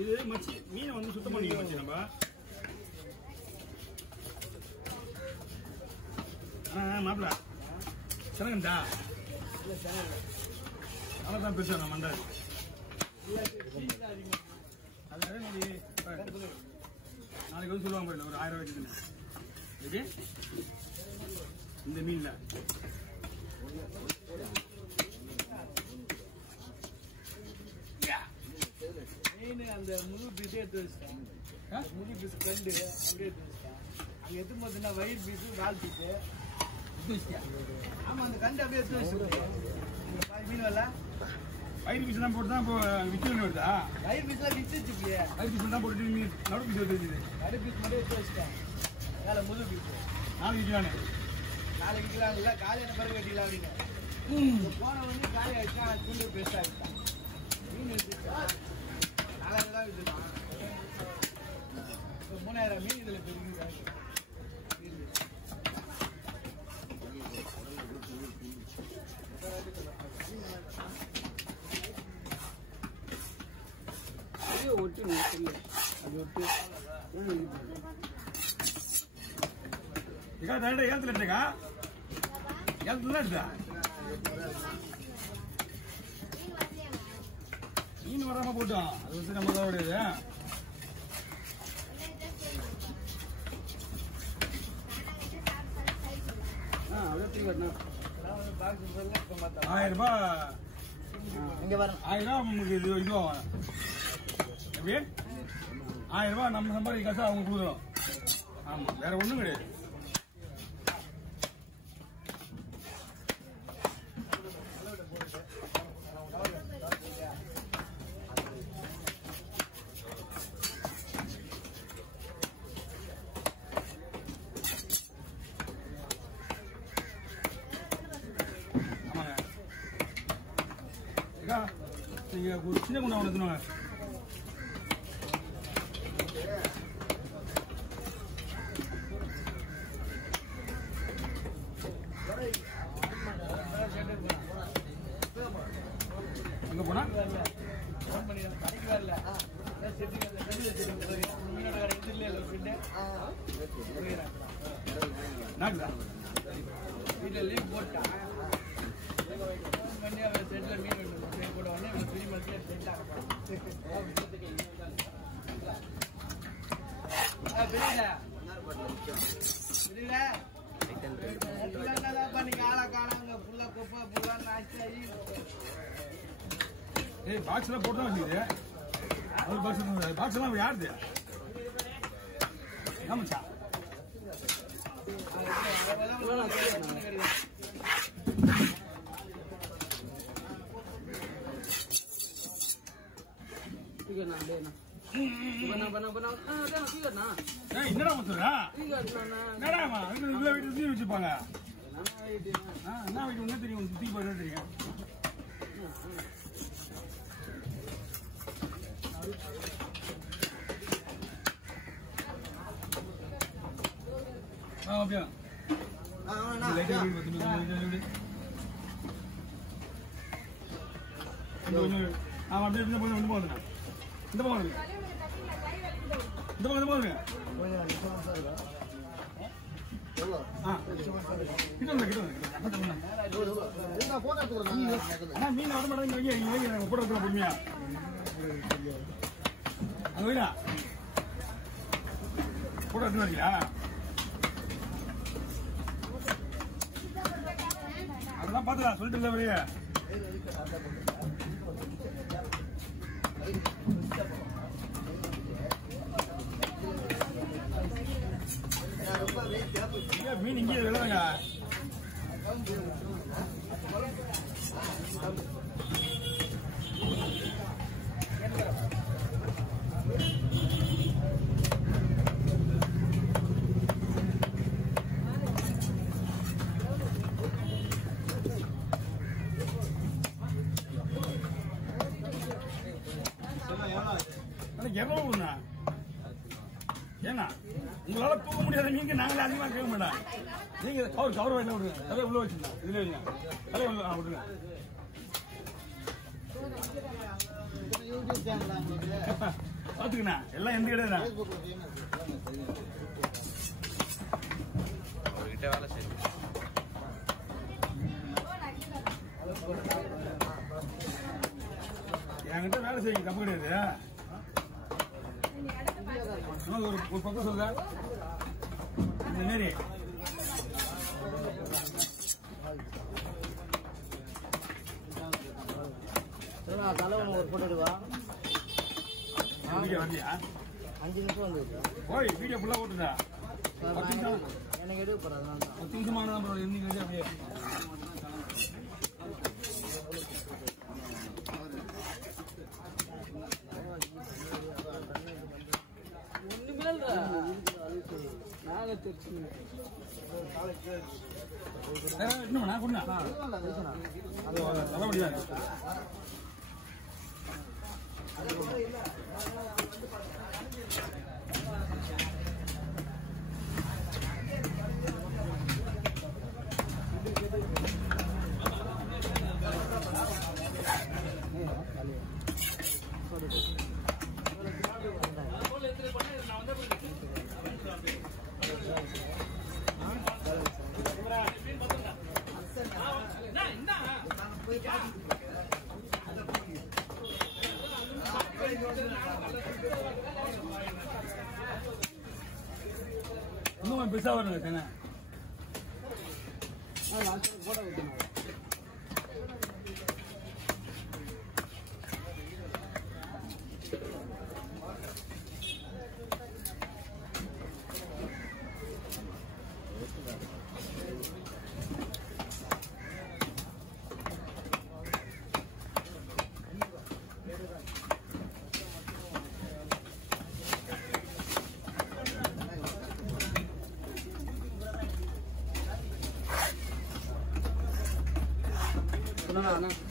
இது மச்சி மீன் வந்து சுத்தம் பண்ணிக்கலாம் மச்சி நம்ம. மாப்பிள்ள சிறங்கண்டா அவ்வளோதான் பெருசா நான் மண்டாது. அது நாளைக்கு வந்து சொல்லுவாங்க ஒரு 1000 ரூபாய்க்கு இது இந்த மீன்ல. மீன் அந்த முழு பீஸே எடுத்து வச்சுட்டேன். முழு பீஸ் கண்டு அப்படியே எடுத்து வச்சுட்டேன். அங்கே எடுத்து பார்த்தீங்கன்னா வயிறு பீஸு கால் பீஸு எடுத்து வச்சுட்டேன். ஆமாம் அந்த கண்டு அப்படியே எடுத்து வச்சுருக்கேன். மீன் வரல வயிறு பீஸ் தான் போட்டு தான் இப்போ விற்று வருதா? வயிறு பீஸ்லாம் விற்றுச்சு இல்லையா? வயிறு பீஸ் தான் போட்டு மீன் நடு பீஸ் எடுத்து வச்சுது. நடு பீஸ் மட்டும் எடுத்து வச்சுட்டேன். வேலை முழு பீஸு நாளைக்கு விற்கலானே. நாளைக்கு விற்கலாம் இல்லை காலையான பிறகு கட்டிக்கலாம் அப்படிங்க. போன வந்து காலி ஆகிடுச்சா துண்டு பெருசாக ஆகிட்டான். மீன் எடுத்துச்சா 4000 தான் விற்றுதான். 3000 மீன் இதில் பெருகுது. ஒட்டு அது ஒட்டு ஏத்துல எடுத்துக்கா ஏத்துல எடுத்தா மீன் வராம போட்டோம். அது வந்து நம்ம தான் உடையது. ₹1000 இங்க வர நமக்கு இதுவாகும். எப்படி ₹1000 நம்ம சம்பாதிக்க காசு அவங்க கொடுக்குறோம். ஆமா வேற ஒண்ணும் கிடையாது. நீங்க ஒரு சின்ன குண்டா வளர்த்துனாங்க. அங்க போனா கடைக்கு வரல வீட்டில் லீவ் போட்டான். பண்ணி அவன் செட்டில் மீன் வெட்டணும் கூட உடனே ஃப்ரீ மந்த்லேயே செட்டாக பண்ணி ஆளா காணாங்க புல்லா குப்பை புல்லா நாச்சாயி. ஏய் பாக்ஸ் எல்லாம் போட்டு வச்சுக்குது. ஒரு பாக்ஸ் எல்லாம் யாருது? ஆமாச்சா என்னடா சொல்றா? என்னடாமா இவ்வளவு வீட்டு சுத்தி வச்சுப்பாங்க. என்ன வீட்டு ஒண்ணு தெரியும் சுத்தி போய் தெரியும். அப்படியா ஆமா அப்படியே இந்த போதுங்க இந்த போதுங்க இந்த போதுங்க இந்த போதுங்க மீன் வர மாட்டேங்க கூட பொறுமையா அங்க வீடா கூட எடுத்து வரீங்களா? அதெல்லாம் பாத்துக்கலாம் சொல்லிட்டு இல்ல வரைய மீன் இங்கே விளையாடுங்க. எவ்வளவுண்ணா ஏன்னா உங்களால தூக்க முடியாத நீங்க நாங்களே அதிகமா கேட்க மாட்டோம். நீங்க கவர் வாயில விடுங்க. தலையை உள்ள வச்சுருந்தா இதுல வைங்க. தலையை உள்ள விடுங்க. பாத்துக்கண்ணா எல்லாம் எந்த இடம் அவர்கிட்ட வேலை செய்யணும். என்கிட்ட வேலை செய்யுங்க தப்பு கிடையாது. ஒரு பக்கம் சொல்ல இந்த மாரி தலைவன் ஒரு போட்டோ எடுவா. வந்தியா 5 நிமிஷம் வந்து ஓய் வீடியோ ஃபுல்லா ஓட்டுதா எனக்கு எடுக்க போறேன். 10 நிமிஷமான இருந்தீங்க அப்படியே ஒண்ணுமே இன்னும் நான் கொண்டா அது நல்லபடியா இன்னும் பெருசா வருங்க தானே போட்டோ வைக்கணும்.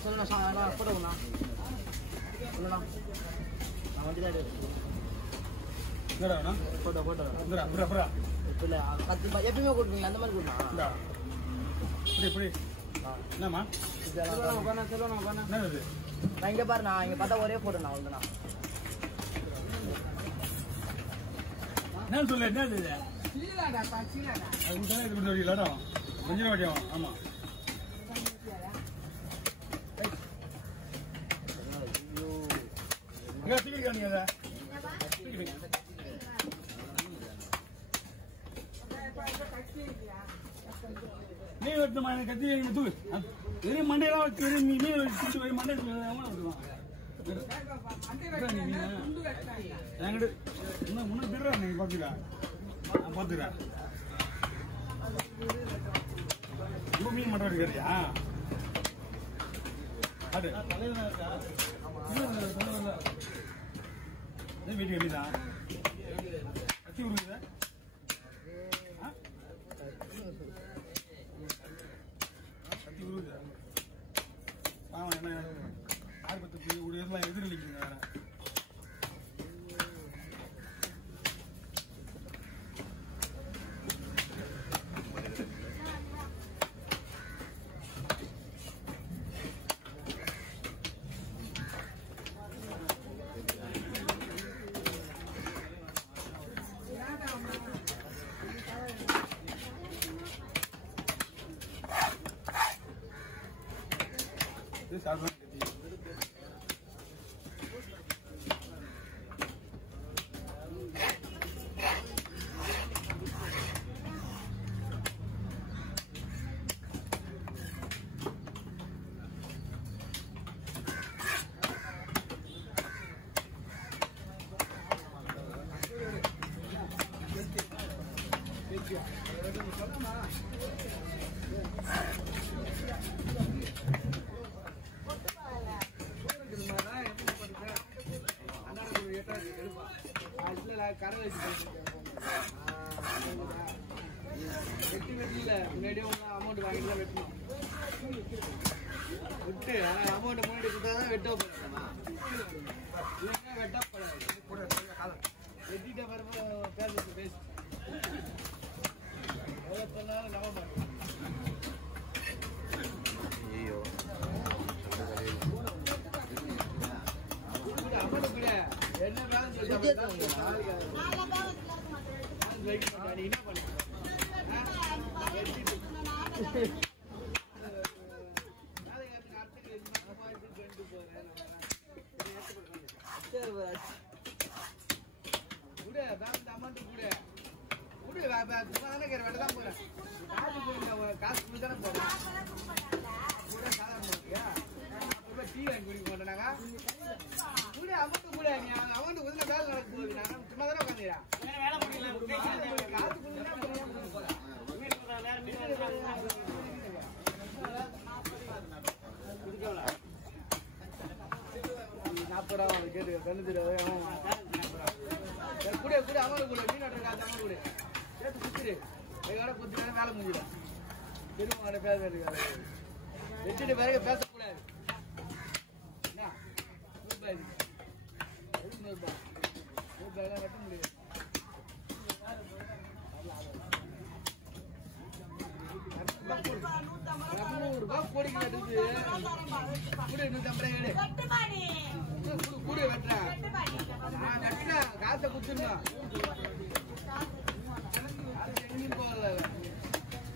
சொல்லுண்ணா போட்டோண்ணா சொல்லுண்ணா நான் வந்து தான் என்னடா போட்டோ போட்டோ இந்தடா புரா புரா இல்லை 10 ரூபாய் எப்பயுமே கொடுப்பீங்க அந்த மாதிரி கொடுண்ணா. இந்தா இப்படி என்னம்மா சொல்லுண்ணா என்னது நான் இங்கே பாருண்ணா இங்கே பார்த்தா ஒரே போட்டோண்ணா வந்துண்ணா. என்னன்னு சொல்லு என்னது அது கொடுத்தா இது கொஞ்சம் இல்லாடம் கொஞ்சம் வாட்டியாகும். ஆமா தூக்கிருக்கானுங்க அதை மீன் வெட்டணுமா எனக்கு கத்தி எங்க தூக்கு வெறும் மண்டையெல்லாம் வச்சு வெறும் மீன் வச்சு வெறும் மண்டை என்கிட்ட இன்னும் முன்னாடி திடுறா நீங்க பாத்துக்கா நான் பாத்துக்கிறேன். ரொம்ப மீன் மட்டும் எடுக்கிறியா அது வீட்டுக்கு வெளியதான் கத்தி விடுங்க கத்தி விடுங்க ஆமா என்ன ஆர்வத்துக்கு எல்லாம் எதிரொலிக்குங்க வேற This is கரை வச்சு வெட்டி வெட்டில முன்னாடியே அமௌண்ட் வாங்கிட்டு தான் வெட்டணும் விட்டு ஆனால் அமௌண்ட் முன்னாடி கொடுத்தா தான் வெட்ட இல்லைன்னா வெட்டப்படாது வெட்டிட்ட பிறகு பேசுறது பேசு எவ்வளோ சொன்னாலும் நம்ப மாட்டேன். ஐயோ அமௌண்ட் கூட என்ன பேலன்ஸ் நீ என்ன பண்ண அமௌண்ட் கூட வெட்டதான் போறேன் காசு கூட தானே போறேன் கூட சாதாரண டீ வாங்கி குடிக்க மாட்டேனாங்க கூட அமௌண்ட் கூட நீ அமௌண்ட் கூட வேலை நடக்க போகுது நான் சும்மா தானே உட்காந்துறேன் ₹40 கேட்டு தொண்ணூத்தி கூட கூட அமௌண்ட் கூட மீன் ஆட்டுற காசு அமௌண்ட் கூட சேர்த்து குத்துரு வேலை குத்துனா வேலை முடிஞ்சிடும் திரும்ப பேச வச்சுட்டு பிறகு பேசக்கூடாது என்ன ₹100 வெட்ட முடியாது ₹200 கோடிக்கு நடுது கூட ₹150 கூட வெட்டுறேன் நான் கட்டுறேன் காசை குத்துருந்தோம் எங்கேயும் போகல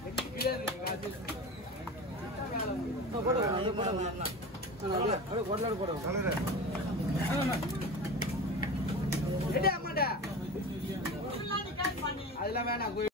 எங்கேயும் கீழே இருக்கு காசு அம்மாட்டா அதெல்லாம் வேணாம்